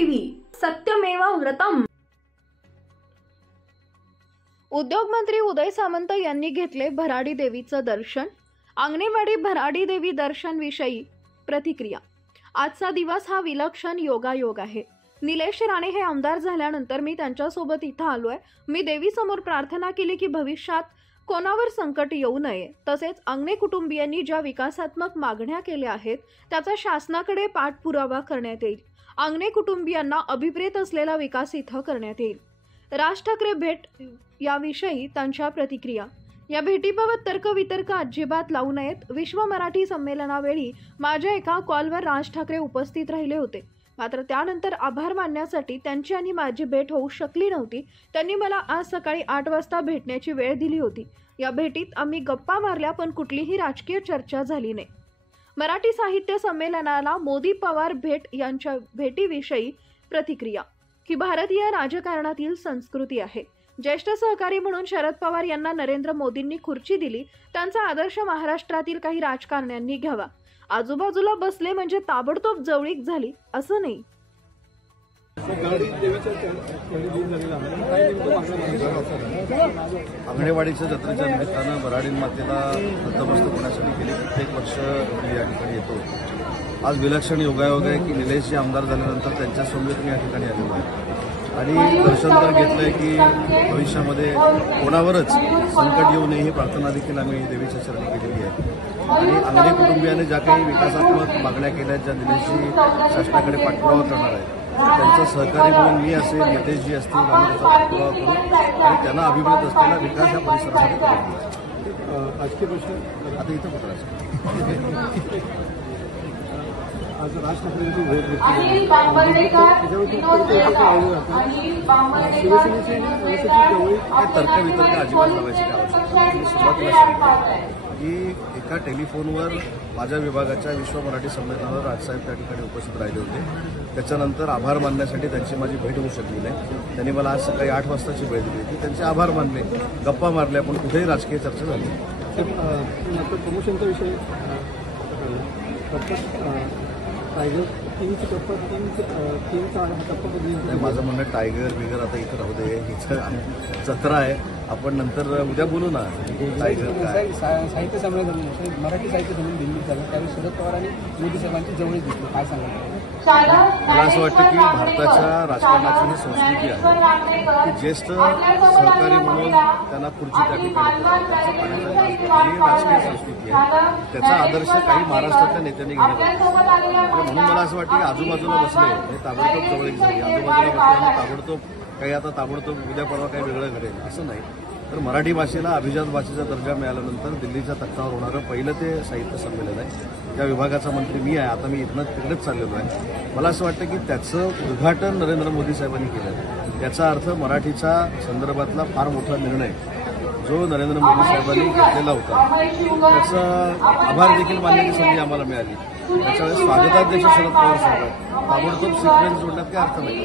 देवी सत्यमेव व्रतम। उद्योगमंत्री उदय सामंत यांनी घेतले भराडी देवीचं दर्शन। अंगणेवाडी भराडी देवी दर्शन विषयी प्रतिक्रिया। आजचा दिवस हा विलक्षण योगायोग आहे। निलेश राणे हे आमदार झाल्यानंतर मी त्यांच्यासोबत इथं आलोय। मी देवीसमोर प्रार्थना केली की भविष्यात कोणावर संकट येऊ नये, तसेच अंगणे कुटुंबियांनी ज्या विकासात्मक मागण्या केल्या आहेत त्याचा शासनाकडे पाठपुरावा करण्यात येईल। अंगणे कुटुंबियांना अभिप्रेत असलेला विकास इथं करण्यात येईल। राज ठाकरे भेट याविषयी त्यांच्या प्रतिक्रिया। या भेटीबाबत तर्कवितर्क अजिबात लावू नयेत। विश्व मराठी संमेलनावेळी माझ्या एका कॉलवर राज ठाकरे उपस्थित राहिले होते, मात्र त्यानंतर आभार मानण्यासाठी त्यांची आणि माझी भेट होऊ शकली नव्हती। त्यांनी मला आज सकाळी 8 वाजता भेटण्याची वेळ दिली होती। या भेटीत आम्ही गप्पा मारल्या, पण कुठलीही राजकीय चर्चा झाली नाही। मराठी साहित्य संमेलनाला मोदी पवार भेट यांच्या भेटीविषयी प्रतिक्रिया। ही भारतीय राजकारणातील संस्कृती आहे। ज्येष्ठ सहकारी म्हणून शरद पवार यांना नरेंद्र मोदींनी खुर्ची दिली, त्यांचा आदर्श महाराष्ट्रातील काही राजकारण्यांनी घ्यावा। आजूबाजूला बसले म्हणजे ताबडतोब जवळीक झाली असं नाही। अंगणेवाडीच्या जत्रेच्या निमित्तानं भराडी मातेला नतमस्तक होण्यासाठी गेली प्रत्येक वर्ष मी या ठिकाणी येतो। आज विलक्षण योगायोग आहे की निलेशजी आमदार झाल्यानंतर त्यांच्या समवेत मी या ठिकाणी आलेलो आहे आणि दर्शन तर घेतलंय की भविष्यामध्ये कोणावरच संकट येऊ नये ही प्रार्थना देखील आम्ही देवीच्या चरणी केलेली आहे। आणि अंगणे कुटुंबियाने ज्या काही विकासात्मक मागण्या केल्या, ज्या निलेशजी शासनाकडे पाठपुरावा करणार आहे, त्यांचं सहकारी म्हणून मी असेल, नितेशजी असतील, आम्ही त्याचा पाठपुरावा करू आणि त्यांना अभिप्रेत असलेला विकास या परिसरासाठी करू। राजकीय प्रश्न आता इथं पत्राचं आज राज ठाकरेंची भेट घेतली। तर्कवितर्क अजिबात लावायची आवश्यकता नाही। सुरुवातीला सांगितलं की एका टेलिफोनवर माझ्या विभागाच्या विश्व मराठी संमेलनावर राजसाहेब त्या ठिकाणी उपस्थित राहिले होते। त्याच्यानंतर आभार मानण्यासाठी त्यांची माझी भेट होऊ शकली नाही। त्यांनी मला आज सकाळी 8 वाजताची वेळ दिली होती। त्यांचे आभार मानले, गप्पा मारल्या, पण कुठेही राजकीय चर्चा झाली नाही। प्रमोशनचा विषय टायगर किंगची टप्पा माझं म्हणणं टायगर बिगर आता इथं राहू दे, हिचं जत्रा आहे, आपण नंतर उद्या बोलू ना। टायगर काय साहित्य संमेलन मराठी साहित्य संमेलन दिल्लीत झालं, त्यावेळी शरद पवार आणि मोदी साहेबांची जवळीक घेतली, काय सांगाल? मला असं वाटतं की भारताच्या राजकारणाची ही संस्कृती आहे की ज्येष्ठ सहकारी म्हणून त्यांना खुर्ची त्या ठिकाणी ही राजकीय संस्कृती आहे। त्याचा आदर्श काही महाराष्ट्रातल्या नेत्यांनी घेतला। म्हणून मला असं वाटतं की आजूबाजूला बसले हे ताबडतोब जवळीक झाली, आजूबाजूला बसले आणि ताबडतोब काही आता ताबडतोब उद्या परवा काही वेगळं घडेल असं नाही। तर मराठी भाषेला अभिजात भाषेचा दर्जा मिळाल्यानंतर दिल्लीच्या तख्तावर होणारं पहिलं ते साहित्य संमेलन आहे। त्या विभागाचा मंत्री मी आहे, आता मी इथनं तिकडेच चाललेलो आहे। मला असं वाटतं की त्याचं उद्घाटन नरेंद्र मोदी साहेबांनी केलं। त्याचा अर्थ मराठीच्या संदर्भातला फार मोठा निर्णय जो नरेंद्र मोदी साहेबांनी घेतलेला होता त्याचा आभार देखील मानण्याची संधी आम्हाला मिळाली। त्याच्यावेळेस स्वागताध्यक्ष शरद पवार साहेब ताबडतोब सिक्वेन्स जोडण्यात काही अर्थ नाही।